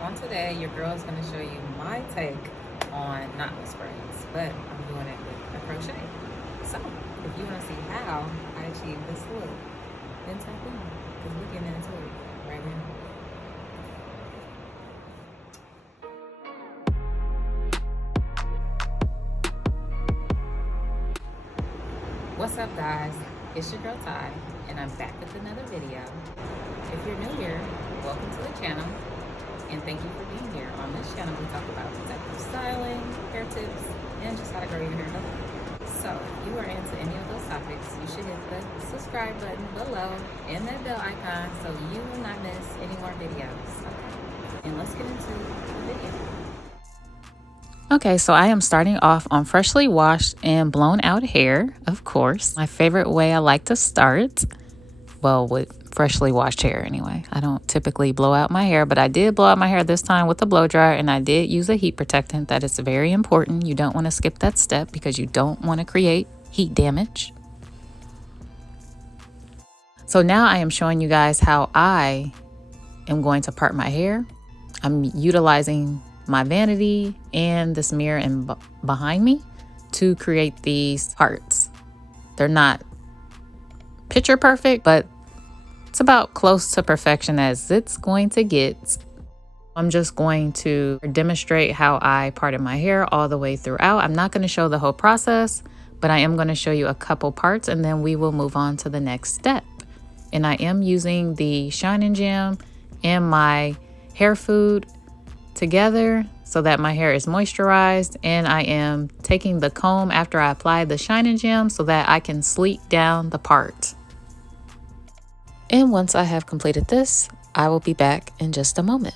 on today, your girl is going to show you my take on knotless braids, but I'm doing it with a crochet. So if you want to see how I achieve this look, then tap in, because we're getting into it right now. What's up, guys? It's your girl Ty, and I'm back with another video. If you're new here, welcome to the channel, and thank you for being here. On this channel, we talk about protective styling, hair tips, and just how to grow your hair healthy. So if you are into any of those topics, you should hit the subscribe button below and that bell icon so you will not miss any more videos. Okay, and let's get into the video. Okay, so I am starting off on freshly washed and blown out hair, of course. My favorite way I like to start, well, with freshly washed hair anyway. I don't typically blow out my hair, but I did blow out my hair this time with a blow dryer, and I did use a heat protectant. That is very important. You don't want to skip that step because you don't want to create heat damage. So now I am showing you guys how I am going to part my hair. I'm utilizing my vanity and this mirror and behind me to create these parts. They're not picture perfect, but it's about close to perfection as it's going to get. I'm just going to demonstrate how I parted my hair all the way throughout. I'm not going to show the whole process, but I am going to show you a couple parts, and then we will move on to the next step. And I am using the Shine and Jam and my hair food together so that my hair is moisturized, and I am taking the comb after I apply the Shine and Jam so that I can sleek down the part. And once I have completed this, I will be back in just a moment.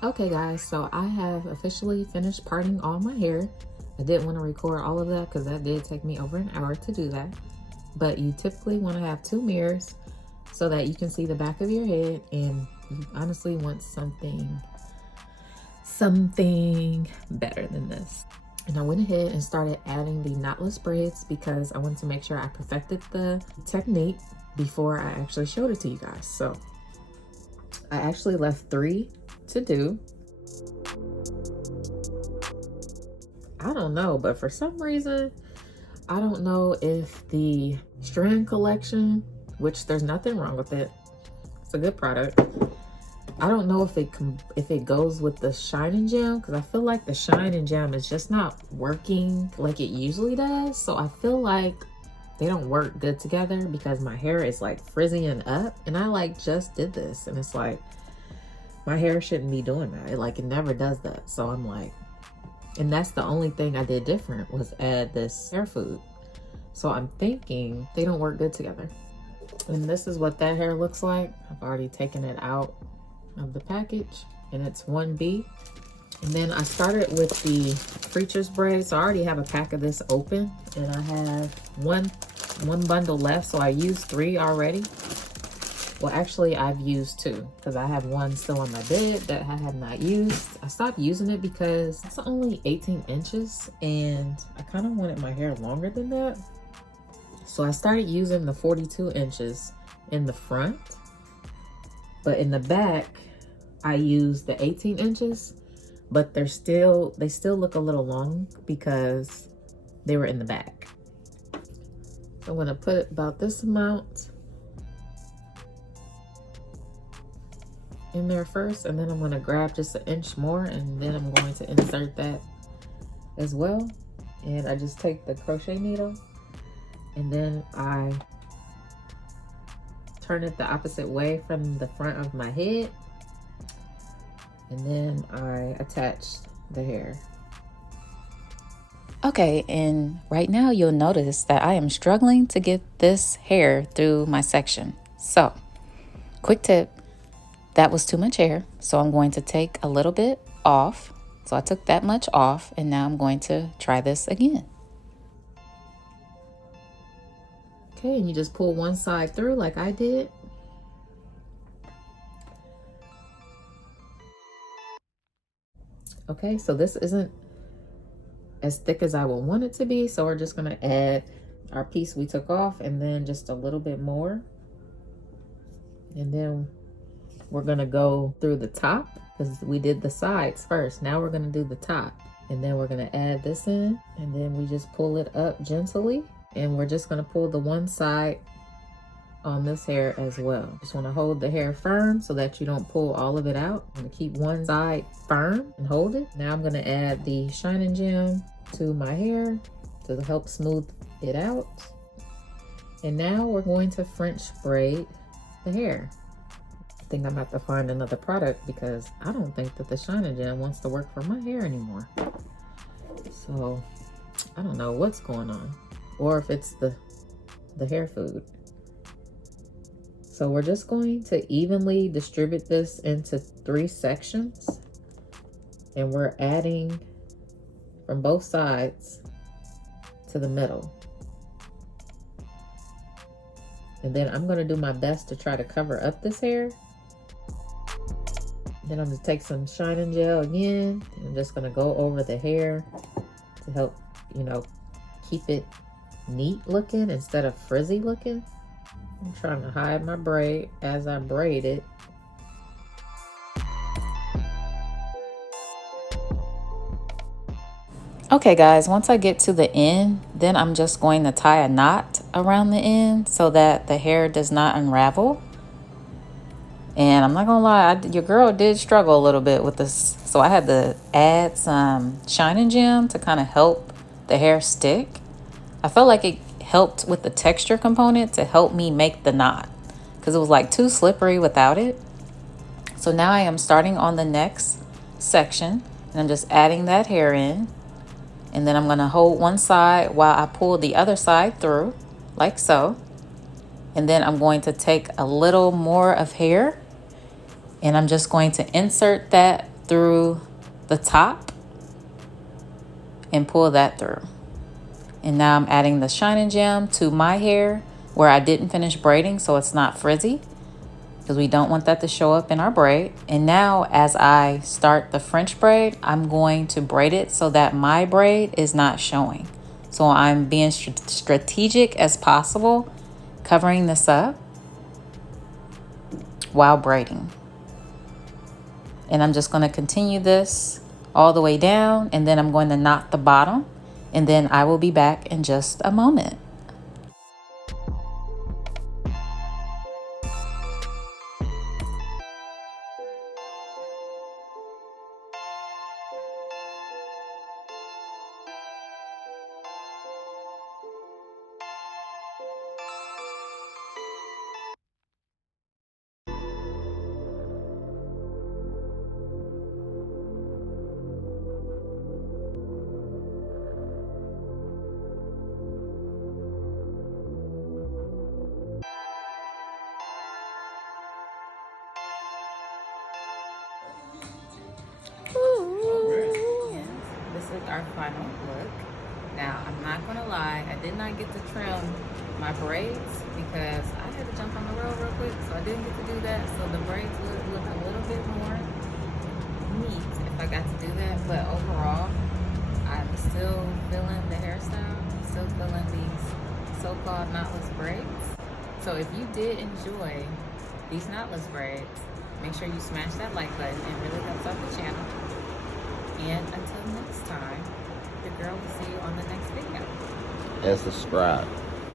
Okay guys, so I have officially finished parting all my hair. I didn't want to record all of that because that did take me over an hour to do that. But you typically want to have 2 mirrors so that you can see the back of your head, and you honestly want something better than this. And I went ahead and started adding the knotless braids because I wanted to make sure I perfected the technique before I actually showed it to you guys. So I actually left 3 to do. I don't know, but for some reason, I don't know if the strand collection, which there's nothing wrong with it, it's a good product. I don't know if it goes with the Shine and Jam, because I feel like the Shine and Jam is just not working like it usually does. So I feel like they don't work good together because my hair is like frizzying up, and I like just did this, and it's like my hair shouldn't be doing that. It never does that. So I'm like, and that's the only thing I did different was add this hair food. So I'm thinking they don't work good together. And this is what that hair looks like. I've already taken it out of the package, and it's 1B. And then I started with the Freetress braids. So I already have a pack of this open, and I have one bundle left. So I used 3 already. Well, actually, I've used two because I have one still on my bed that I have not used. I stopped using it because it's only 18 inches and I kind of wanted my hair longer than that. So I started using the 42 inches in the front, but in the back, I used the 18 inches, but they still look a little long because they were in the back. So I'm gonna put about this amount in there first, and then I'm going to grab just an inch more, and then I'm going to insert that as well. And I just take the crochet needle and then I turn it the opposite way from the front of my head, and then I attach the hair. Okay, and right now you'll notice that I am struggling to get this hair through my section. So, quick tip. That was too much hair, so I'm going to take a little bit off. So I took that much off, and now I'm going to try this again. Okay, and you just pull one side through like I did. Okay, so this isn't as thick as I would want it to be, so we're just gonna add our piece we took off and then just a little bit more. And then we're gonna go through the top because we did the sides first. Now we're gonna do the top, and then we're gonna add this in, and then we just pull it up gently, and we're just gonna pull the one side on this hair as well. Just wanna hold the hair firm so that you don't pull all of it out. I'm gonna keep one side firm and hold it. Now I'm gonna add the shining gem to my hair to help smooth it out. And now we're going to French braid the hair. I think I'm gonna have to find another product because I don't think that the shining gem wants to work for my hair anymore. So I don't know what's going on, or if it's the hair food. So we're just going to evenly distribute this into 3 sections, and we're adding from both sides to the middle. And then I'm gonna do my best to try to cover up this hair. Then I'm gonna take some shining gel again, and I'm just gonna go over the hair to help, you know, keep it neat looking instead of frizzy looking. I'm trying to hide my braid as I braid it. Okay guys, once I get to the end, then I'm just going to tie a knot around the end so that the hair does not unravel. And I'm not gonna lie, your girl did struggle a little bit with this. So I had to add some shining gem to kind of help the hair stick. I felt like it helped with the texture component to help me make the knot because it was like too slippery without it. So now I am starting on the next section, and I'm just adding that hair in. And then I'm gonna hold one side while I pull the other side through, like so. And then I'm going to take a little more of hair, and I'm just going to insert that through the top and pull that through. And now I'm adding the shining gem to my hair where I didn't finish braiding, so it's not frizzy, because we don't want that to show up in our braid. And now as I start the French braid, I'm going to braid it so that my braid is not showing. So I'm being strategic as possible, covering this up while braiding. And I'm just going to continue this all the way down, and then I'm going to knot the bottom, and then I will be back in just a moment. This is our final look. Now, I'm not gonna lie, I did not get to trim my braids because I had to jump on the road real quick, so I didn't get to do that. So the braids would look a little bit more neat if I got to do that. But overall, I'm still feeling the hairstyle, still feeling these so-called knotless braids. So if you did enjoy these knotless braids, make sure you smash that like button. It really helps out the channel. And until next time, the girl will see you on the next video. And subscribe.